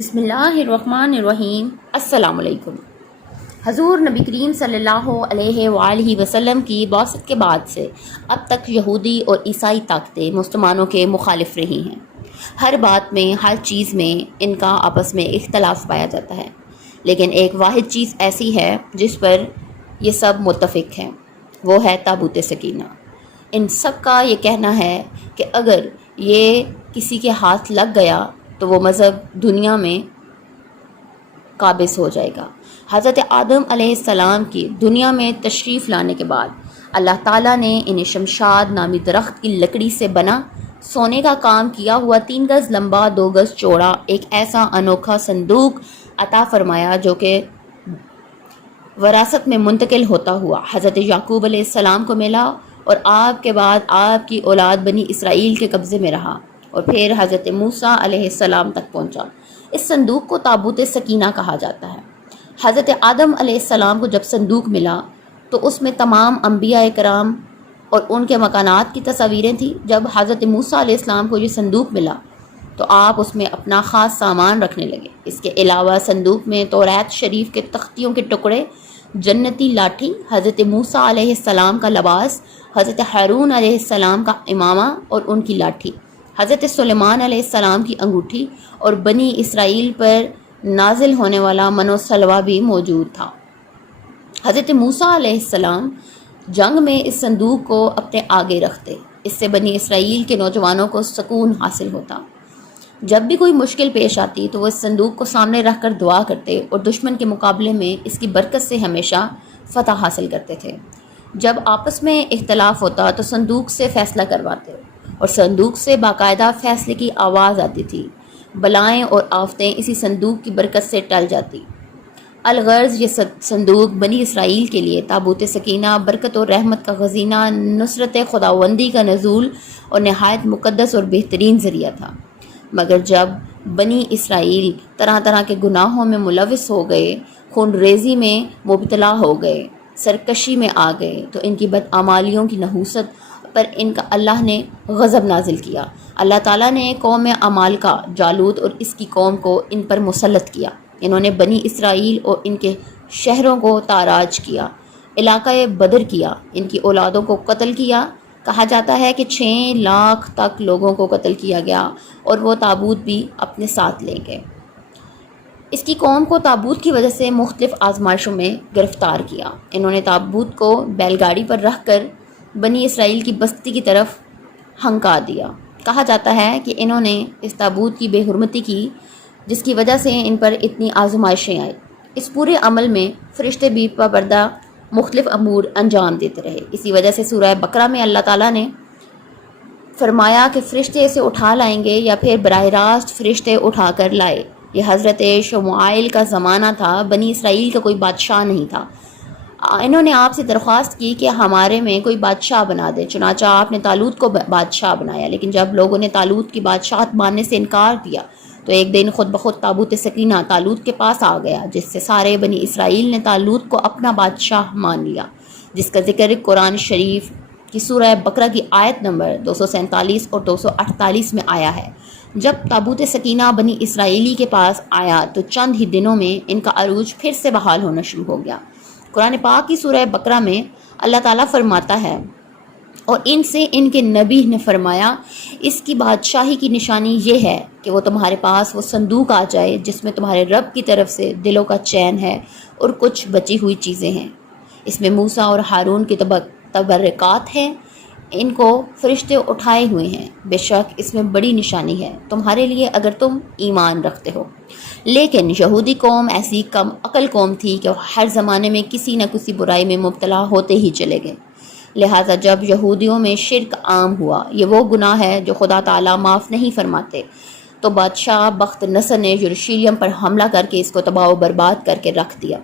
بسم اللہ الرحمن الرحیم۔ السلام علیکم۔ حضور نبی کریم صلی اللہ علیہ وآلہ وسلم کی بعثت کے بعد سے اب تک یہودی اور عیسائی طاقتیں مسلمانوں کے مخالف رہی ہیں۔ ہر بات میں، ہر چیز میں ان کا آپس میں اختلاف پایا جاتا ہے، لیکن ایک واحد چیز ایسی ہے جس پر یہ سب متفق ہیں، وہ ہے تابوت سکینہ۔ ان سب کا یہ کہنا ہے کہ اگر یہ کسی کے ہاتھ لگ گیا تو وہ مذہب دنیا میں قابض ہو جائے گا۔ حضرت آدم علیہ السلام کی دنیا میں تشریف لانے کے بعد اللہ تعالیٰ نے انہیں شمشاد نامی درخت کی لکڑی سے بنا سونے کا کام کیا ہوا 3 گز لمبا 2 گز چوڑا ایک ایسا انوکھا صندوق عطا فرمایا جو کہ وراثت میں منتقل ہوتا ہوا حضرت یعقوب علیہ السلام کو ملا اور آپ کے بعد آپ کی اولاد بنی اسرائیل کے قبضے میں رہا اور پھر حضرت موسیٰ علیہ السلام تک پہنچا۔ اس صندوق کو تابوت سکینہ کہا جاتا ہے۔ حضرت آدم علیہ السلام کو جب صندوق ملا تو اس میں تمام انبیاء کرام اور ان کے مکانات کی تصاویریں تھیں۔ جب حضرت موسیٰ علیہ السلام کو یہ صندوق ملا تو آپ اس میں اپنا خاص سامان رکھنے لگے۔ اس کے علاوہ صندوق میں توریت شریف کے تختیوں کے ٹکڑے، جنتی لاٹھی، حضرت موسیٰ علیہ السلام کا لباس، حضرت ہارون علیہ السلام کا امامہ اور ان کی لاٹھی، حضرت سلیمان علیہ السلام کی انگوٹھی اور بنی اسرائیل پر نازل ہونے والا من و سلوہ بھی موجود تھا۔ حضرت موسیٰ علیہ السلام جنگ میں اس صندوق کو اپنے آگے رکھتے، اس سے بنی اسرائیل کے نوجوانوں کو سکون حاصل ہوتا۔ جب بھی کوئی مشکل پیش آتی تو وہ اس صندوق کو سامنے رکھ کر دعا کرتے اور دشمن کے مقابلے میں اس کی برکت سے ہمیشہ فتح حاصل کرتے تھے۔ جب آپس میں اختلاف ہوتا تو صندوق سے فیصلہ کرواتے اور صندوق سے باقاعدہ فیصلے کی آواز آتی تھی۔ بلائیں اور آفتیں اسی صندوق کی برکت سے ٹل جاتی۔ الغرض یہ صندوق بنی اسرائیل کے لیے تابوت سکینہ، برکت اور رحمت کا خزینہ، نصرت خداوندی کا نزول اور نہایت مقدس اور بہترین ذریعہ تھا۔ مگر جب بنی اسرائیل طرح طرح کے گناہوں میں ملوث ہو گئے، خون ریزی میں مبتلا ہو گئے، سرکشی میں آ گئے تو ان کی بدعمالیوں کی نحوست پر ان کا اللہ نے غضب نازل کیا۔ اللہ تعالیٰ نے قوم عمالقہ جالوت اور اس کی قوم کو ان پر مسلط کیا۔ انہوں نے بنی اسرائیل اور ان کے شہروں کو تاراج کیا، علاقہ بدر کیا، ان کی اولادوں کو قتل کیا۔ کہا جاتا ہے کہ 6 لاکھ تک لوگوں کو قتل کیا گیا اور وہ تابوت بھی اپنے ساتھ لے گئے۔ اس کی قوم کو تابوت کی وجہ سے مختلف آزمائشوں میں گرفتار کیا۔ انہوں نے تابوت کو بیل گاڑی پر رکھ کر بنی اسرائیل کی بستی کی طرف ہنکا دیا۔ کہا جاتا ہے کہ انہوں نے اس تابوت کی بے حرمتی کی جس کی وجہ سے ان پر اتنی آزمائشیں آئیں۔ اس پورے عمل میں فرشتے بھی پابردہ مختلف امور انجام دیتے رہے۔ اسی وجہ سے سورہ بقرہ میں اللہ تعالیٰ نے فرمایا کہ فرشتے اسے اٹھا لائیں گے یا پھر براہ راست فرشتے اٹھا کر لائے۔ یہ حضرت شموائل کا زمانہ تھا، بنی اسرائیل کا کوئی بادشاہ نہیں تھا۔ انہوں نے آپ سے درخواست کی کہ ہمارے میں کوئی بادشاہ بنا دے، چنانچہ آپ نے طالوت کو بادشاہ بنایا۔ لیکن جب لوگوں نے طالوت کی بادشاہت ماننے سے انکار کیا تو ایک دن خود بخود تابوت سکینہ طالوت کے پاس آ گیا، جس سے سارے بنی اسرائیل نے طالوت کو اپنا بادشاہ مان لیا، جس کا ذکر قرآن شریف کی سورہ بقرہ کی آیت نمبر 247 اور 248 میں آیا ہے۔ جب تابوت سکینہ بنی اسرائیلی کے پاس آیا تو چند ہی دنوں میں ان کا عروج پھر سے بحال ہونا شروع ہو گیا۔ قرآن پاک کی سورہ بقرہ میں اللہ تعالیٰ فرماتا ہے، اور ان سے ان کے نبی نے فرمایا، اس کی بادشاہی کی نشانی یہ ہے کہ وہ تمہارے پاس وہ صندوق آ جائے جس میں تمہارے رب کی طرف سے دلوں کا چین ہے اور کچھ بچی ہوئی چیزیں ہیں۔ اس میں موسیٰ اور ہارون کی تبرکات ہیں، ان کو فرشتے اٹھائے ہوئے ہیں۔ بے شک اس میں بڑی نشانی ہے تمہارے لیے اگر تم ایمان رکھتے ہو۔ لیکن یہودی قوم ایسی کم عقل قوم تھی کہ ہر زمانے میں کسی نہ کسی برائی میں مبتلا ہوتے ہی چلے گئے۔ لہٰذا جب یہودیوں میں شرک عام ہوا، یہ وہ گناہ ہے جو خدا تعالیٰ معاف نہیں فرماتے، تو بادشاہ بخت نصر نے یروشلم پر حملہ کر کے اس کو تباہ و برباد کر کے رکھ دیا۔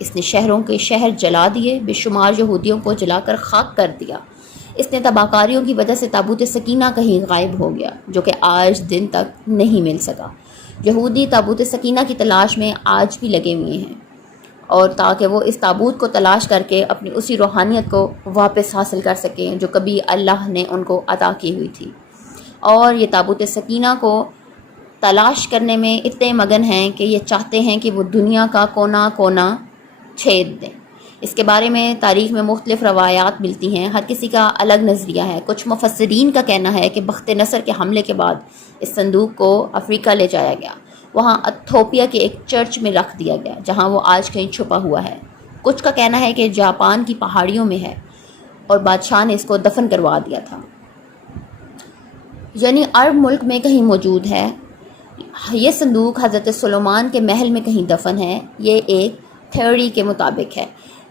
اس نے شہروں کے شہر جلا دیے، بے شمار یہودیوں کو جلا کر خاک کر دیا۔ اس نے تباہ کاریوں کی وجہ سے تابوت سکینہ کہیں غائب ہو گیا، جو کہ آج دن تک نہیں مل سکا۔ یہودی تابوت سکینہ کی تلاش میں آج بھی لگے ہوئے ہیں، اور تاکہ وہ اس تابوت کو تلاش کر کے اپنی اسی روحانیت کو واپس حاصل کر سکیں جو کبھی اللہ نے ان کو عطا کی ہوئی تھی۔ اور یہ تابوت سکینہ کو تلاش کرنے میں اتنے مگن ہیں کہ یہ چاہتے ہیں کہ وہ دنیا کا کونا کونا چھید دیں۔ اس کے بارے میں تاریخ میں مختلف روایات ملتی ہیں، ہر کسی کا الگ نظریہ ہے۔ کچھ مفسرین کا کہنا ہے کہ بخت نصر کے حملے کے بعد اس صندوق کو افریقہ لے جایا گیا، وہاں ایتھوپیا کے ایک چرچ میں رکھ دیا گیا جہاں وہ آج کہیں چھپا ہوا ہے۔ کچھ کا کہنا ہے کہ جاپان کی پہاڑیوں میں ہے اور بادشاہ نے اس کو دفن کروا دیا تھا، یعنی عرب ملک میں کہیں موجود ہے۔ یہ صندوق حضرت سلیمان کے محل میں کہیں دفن ہے، یہ ایک تھیوری کے مطابق ہے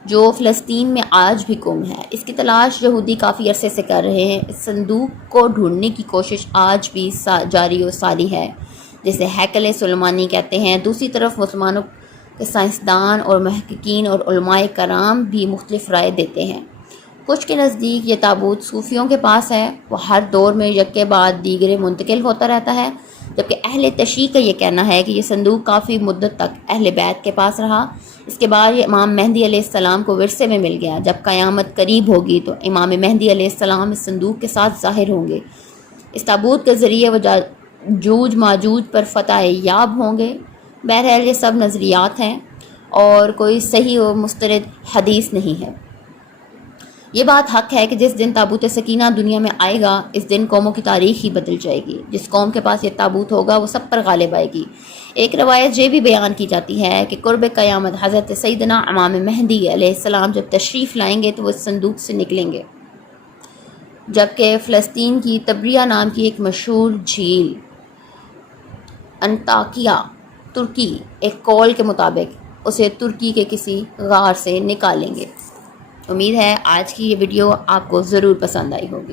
جو فلسطین میں آج بھی گم ہے۔ اس کی تلاش یہودی کافی عرصے سے کر رہے ہیں۔ اس صندوق کو ڈھونڈنے کی کوشش آج بھی جاری و ساری ہے، جسے ہیکل سلیمانی کہتے ہیں۔ دوسری طرف مسلمانوں کے سائنسدان اور محققین اور علماء کرام بھی مختلف رائے دیتے ہیں۔ کچھ کے نزدیک یہ تابوت صوفیوں کے پاس ہے، وہ ہر دور میں یک کے بعد دیگرے منتقل ہوتا رہتا ہے، جبکہ اہل تشیع کا یہ کہنا ہے کہ یہ صندوق کافی مدت تک اہل بیت کے پاس رہا۔ اس کے بعد یہ امام مہدی علیہ السلام کو ورثے میں مل گیا۔ جب قیامت قریب ہوگی تو امام مہدی علیہ السلام اس صندوق کے ساتھ ظاہر ہوں گے۔ اس تابوت کے ذریعے وہ جوج ماجوج پر فتح یاب ہوں گے۔ بہرحال یہ سب نظریات ہیں اور کوئی صحیح و مسترد حدیث نہیں ہے۔ یہ بات حق ہے کہ جس دن تابوت سکینہ دنیا میں آئے گا، اس دن قوموں کی تاریخ ہی بدل جائے گی۔ جس قوم کے پاس یہ تابوت ہوگا وہ سب پر غالب آئے گی۔ ایک روایت یہ بھی بیان کی جاتی ہے کہ قرب قیامت حضرت سیدنا امام مہدی علیہ السلام جب تشریف لائیں گے تو وہ اس صندوق سے نکلیں گے، جبکہ فلسطین کی تبریہ نام کی ایک مشہور جھیل انطاکیہ ترکی ایک قول کے مطابق اسے ترکی کے کسی غار سے نکالیں گے۔ امید ہے آج کی یہ ویڈیو آپ کو ضرور پسند آئی ہوگی۔